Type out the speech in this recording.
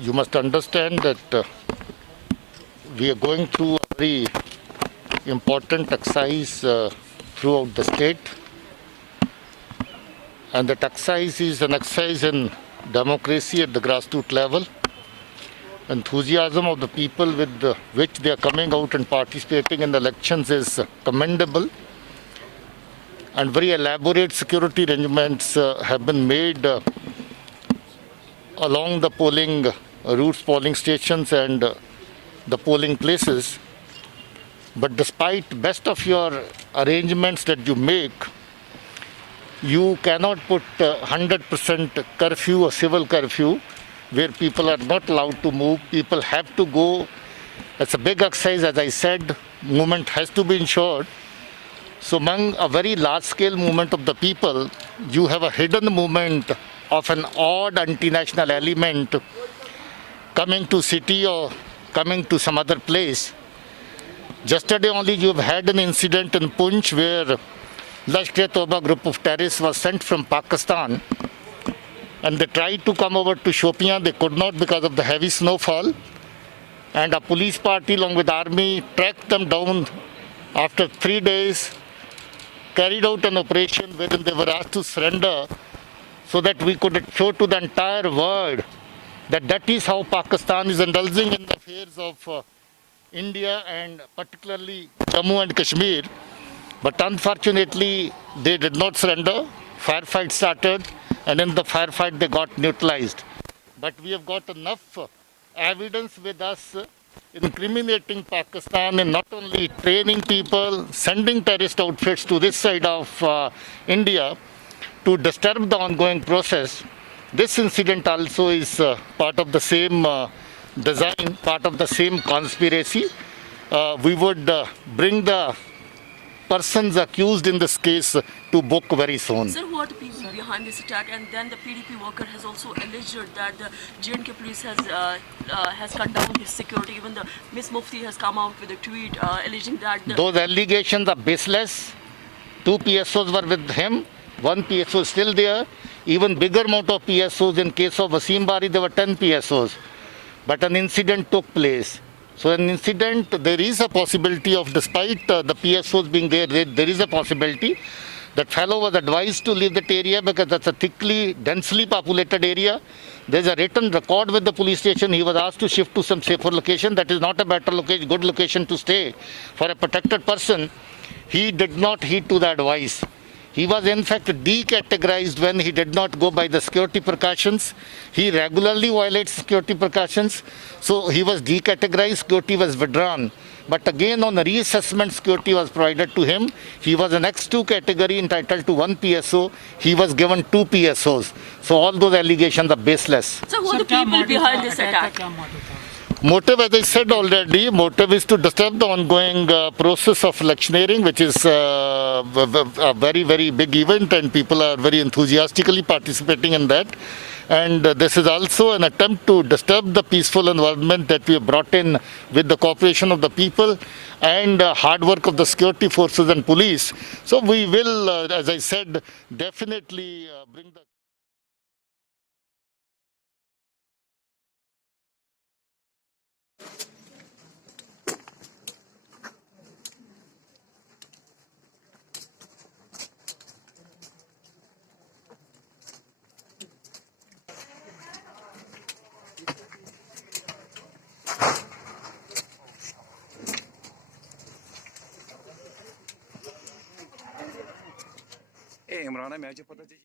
you must understand that we are going through a very important exercise throughout the state. And that exercise is an exercise in democracy at the grassroots level. Enthusiasm of the people with which they are coming out and participating in the elections is commendable. And very elaborate security arrangements have been made along the polling routes, polling stations and the polling places. But despite best of your arrangements that you make, you cannot put 100% curfew or civil curfew where people are not allowed to move. People have to go. It's a big exercise, as I said. Movement has to be ensured. So among a very large-scale movement of the people, you have a hidden movement of an odd anti-national element coming to city or coming to some other place. Yesterday only you have had an incident in Poonch where Lashkar-e-Toba group of terrorists was sent from Pakistan and they tried to come over to Shopian. They could not because of the heavy snowfall. And a police party along with army tracked them down after 3 days, carried out an operation wherein they were asked to surrender so that we could show to the entire world that that is how Pakistan is indulging in the affairs of India and particularly Jammu and Kashmir. But unfortunately, they did not surrender. Firefight started, and in the firefight, they got neutralized. But we have got enough evidence with us incriminating Pakistan in not only training people, sending terrorist outfits to this side of India to disturb the ongoing process. This incident also is part of the same design, part of the same conspiracy. We would bring the persons accused in this case to book very soon. Sir, who are the people behind this attack? And then the PDP worker has also alleged that the J&K police has cut down his security. Even the Miss Mufti has come out with a tweet alleging that... Those allegations are baseless. 2 PSOs were with him. 1 PSO is still there. Even bigger amount of PSOs. In case of Wasim Bari, there were 10 PSOs. But an incident took place. So an incident, there is a possibility of, despite the PSOs being there, there is a possibility that fellow was advised to leave that area because that's a thickly, densely populated area. There's a written record with the police station. He was asked to shift to some safer location. That is not a better location, good location to stay for a protected person. He did not heed to the advice. He was in fact decategorized when he did not go by the security precautions. He regularly violates security precautions. So he was decategorized, security was withdrawn. But again on the reassessment, security was provided to him. He was an X2 category entitled to 1 PSO. He was given 2 PSOs. So all those allegations are baseless. So who are the people behind this attack? Motive, as I said already, motive is to disturb the ongoing process of electioneering, which is a very, very big event and people are very enthusiastically participating in that. And this is also an attempt to disturb the peaceful environment that we have brought in with the cooperation of the people and hard work of the security forces and police. So we will, as I said, definitely bring the... Imran है match पता